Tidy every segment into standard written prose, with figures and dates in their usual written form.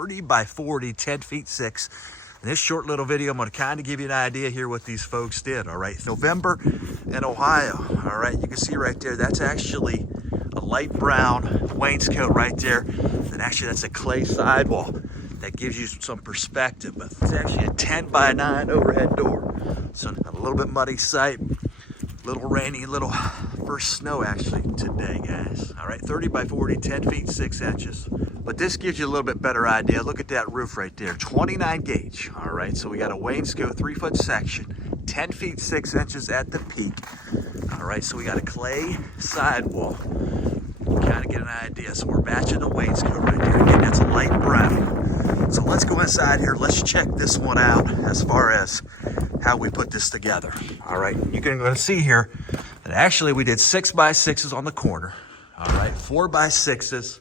30 by 40, 10 feet 6. In this short little video, I'm going to kind of give you an idea here what these folks did. All right, November in Ohio. All right, you can see right there, that's actually a light brown wainscot right there. And actually that's a clay sidewall. That gives you some perspective. But it's actually a 10 by 9 overhead door. So a little bit muddy site, little rainy, little first snow actually today, guys. All right, 30 by 40, 10 feet 6 inches. But this gives you a little bit better idea. Look at that roof right there, 29 gauge. All right, so we got a wainscot 3-foot section, 10 feet 6 inches at the peak. All right, so we got a clay sidewall. Kind of get an idea. So we're matching the wainscot right there. Again, that's a light brown. So let's go inside here. Let's check this one out as far as how we put this together. All right, you can see here that actually we did 6 by 6s on the corner. All right, 4 by 6s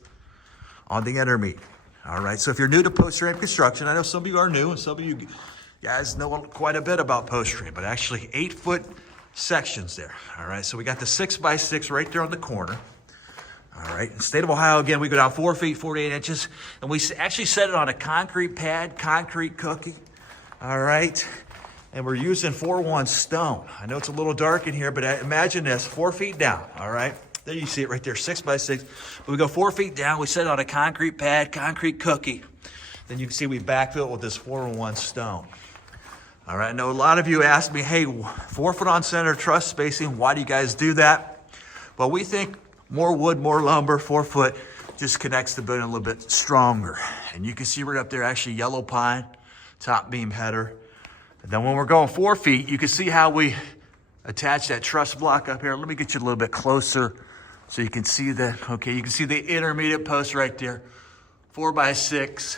on the intermediate. All right, so if you're new to post frame construction, I know some of you are new and some of you guys know quite a bit about post frame, but actually 8-foot sections there. All right, so we got the 6 by 6 right there on the corner. All right, in the state of Ohio, again, we go down 4 feet, 48 inches, and we actually set it on a concrete pad, concrete cookie. All right, and we're using 4-1 stone. I know it's a little dark in here, but imagine this, 4 feet down, all right? There you see it right there, 6 by 6. But we go 4 feet down, we set it on a concrete pad, concrete cookie. Then you can see we backfill it with this 4-1 stone. All right, I know a lot of you asked me, hey, 4 foot on center truss spacing, why do you guys do that? Well, we think more wood, more lumber, 4 foot, just connects the building a little bit stronger. And you can see right up there, actually yellow pine, top beam header. And then when we're going 4 feet, you can see how we attach that truss block up here. Let me get you a little bit closer so you can see that. Okay, you can see the intermediate post right there, 4 by 6.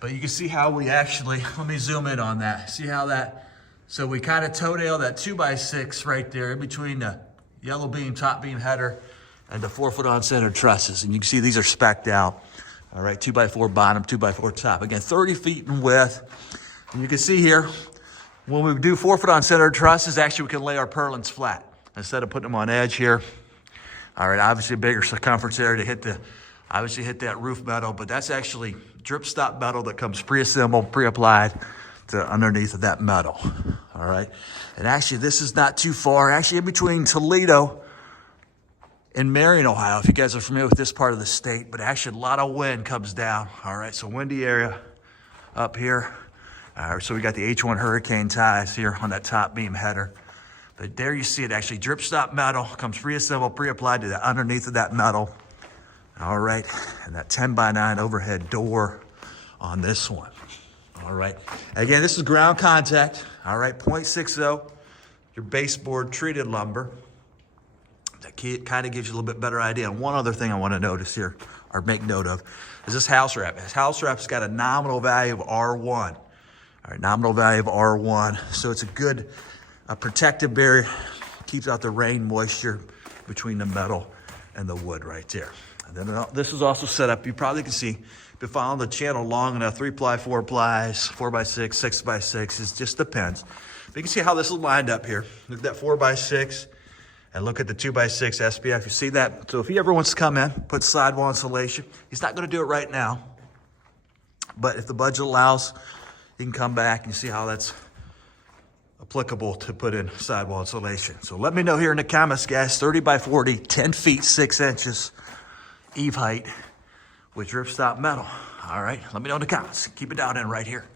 But you can see how we actually, let me zoom in on that. See how that, so we kind of toenail that 2 by 6 right there in between the yellow beam, top beam header, and the 4 foot on center trusses. And you can see these are specced out. All right, 2 by 4 bottom, 2 by 4 top. Again, 30 feet in width. And you can see here, when we do 4 foot on center trusses, actually we can lay our purlins flat instead of putting them on edge here. All right, obviously a bigger circumference area to hit that roof metal, but that's actually drip stop metal that comes pre-assembled, pre-applied to underneath of that metal. All right, and actually this is not too far, actually in between Toledo in Marion, Ohio, if you guys are familiar with this part of the state, but actually a lot of wind comes down. All right, so windy area up here. All right, so we got the H1 hurricane ties here on that top beam header. But there you see it actually drip stop metal, comes pre-assembled, pre-applied to the underneath of that metal. All right, and that 10 by 9 overhead door on this one. All right, again, this is ground contact. All right, 0.60, your baseboard treated lumber. That kind of gives you a little bit better idea. And one other thing I want to notice here, or make note of, is this Housewrap. This Housewrap's got a nominal value of R1. All right, nominal value of R1. So it's a good protective barrier, keeps out the rain moisture between the metal and the wood right there. And then this is also set up, you probably can see, if you follow the channel long enough, 3-ply, 4-plies, 4 by 6, 6 by 6, it just depends. But you can see how this is lined up here. Look at that 4 by 6. And look at the 2 by 6 SPF. You see that? So if he ever wants to come in, put sidewall insulation, he's not going to do it right now. But if the budget allows, he can come back and see how that's applicable to put in sidewall insulation. So let me know here in the comments, guys. 30 by 40, 10 feet 6 inches eave height with drip stop metal. All right, let me know in the comments. Keep it down in right here.